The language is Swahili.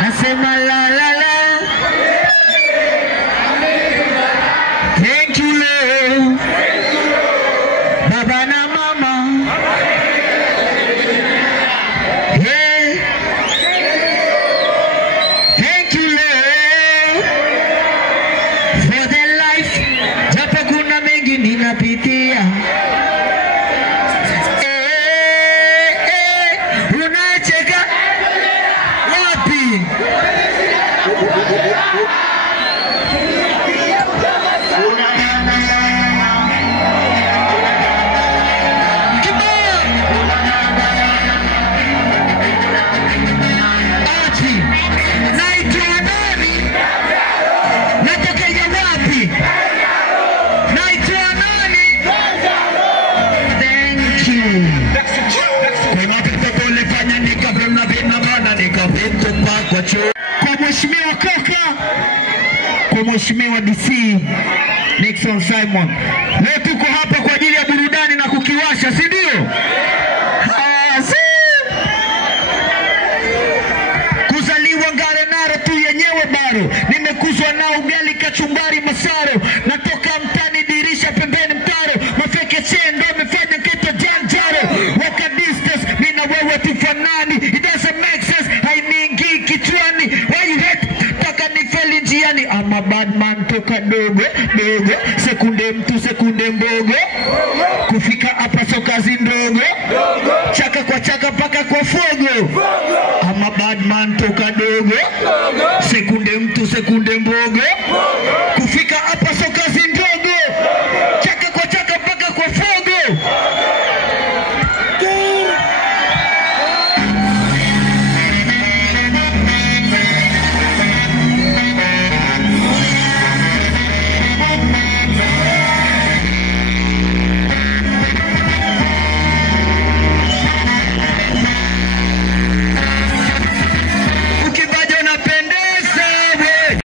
Nasema la la la. Thank you Lord. Baba na mama. Hey. Thank you Lord for the life. Japo kuna mengi ninapitia. Unacheka wapi? Kwa mheshimiwa kaka, kwa mheshimiwa DC Nixon Simon, leo tuko hapa kwa ajili ya burudani na kukiwasha, si ndio? Kuzaliwa Ngarenaro tu yenyewe baro, nimekuzwa na ugali kachumbari masaro, natoka mtani dirisha pembeni mtaro, mafeke chendo mefanya kitu janjaro, waka distance mina wewe tufanani, it doesn't make sense, hainiingi kichwani, why you hate, taka nifeli njiani, I'm a bad man toka dogo, dogo, sekunde mtu sekunde mbogo, kufika hapa so kazi ndogo, chaka kwa chaka paka kwa fogo, I'm a bad man toka dogo, sekunde mtu sekunde mbogo,